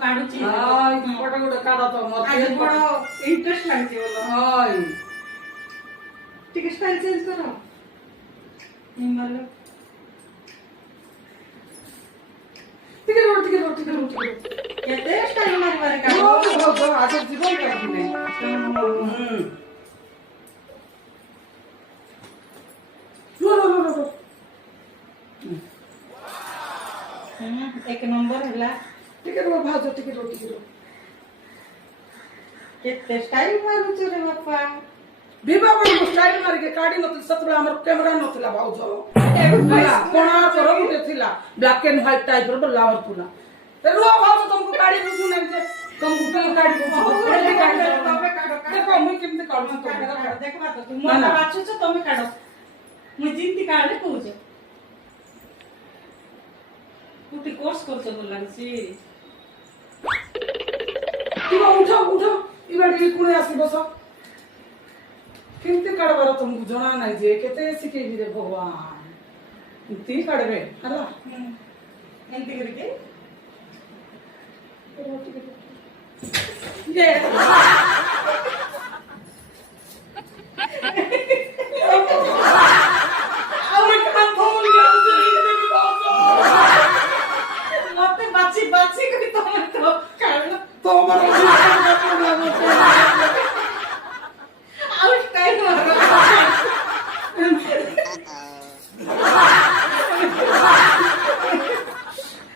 କାଢୁଛି ଗୋଟେ ଗୋଟେ କାଢ ତ ଆଜି ବଡ ଇଣ୍ଟରେଷ୍ଟ ଲାଗୁଛି ବୋଲ ଟିକେ ଷ୍ଟାଇଲ ଚେଞ୍ଜ କର ହିମାଲୟ ଟିକେ କେତେ ଷ୍ଟାଇଲ ମାରିବାରେ କାଢ ଆଗ ଜୀବନ କାଟିଲେ ଏକ ନମ୍ବର ହେଲା ଟିକେ ରୁହ ଭାଉଜ ଟିକେ ରୁହ କେତେ ଷ୍ଟାଇଲ ମାରୁଛୁ ରେ ବାପା ବିବାହ ବେଳକୁ ଷ୍ଟାଇଲ ମାରିକି କାଢି ନଥିଲି ସେତେବେଳେ ଆମର କ୍ୟାମେରା ନଥିଲା ଭାଉଜ କୋଣାର୍କର ଗୋଟେ ଥିଲା ବ୍ଲାକ୍ ଆଣ୍ଡ ହ୍ୱାଇଟ୍ ଟାଇପ ର ଲାଭର ଥିଲା ରୁହ ଭାଉଜ ତମକୁ କାଢି ବୁଝୁ ନାହିଁ ଯେ ତମକୁ ଟିକେ କାଢି ଦେଖ ମୁଁ କେମିତି କାଢୁଛି ଦେଖବା ତ ତୁମ ବାଛୁଛ ତମେ କାଢ ମୁଁ ଯେମିତି କାଢେ କହୁଛ କୋଉଠି କୋର୍ସ କରୁଛ ଭଲ ଲାଗୁଛି ଉଠ ଇବାଡି କୁଣେ ଆସି ବସ କେମିତି କାଢବାର ତମକୁ ଜଣା ନାହିଁ ଯେ କେତେ ଶିଖେଇବି ରେ ଭଗବାନ ଏମିତି କାଢବେ ହେଲା ଏମିତି କରିକି ମତେ ବାଛି ବାଛି କରି ତମେ ତ କାଢ ତମର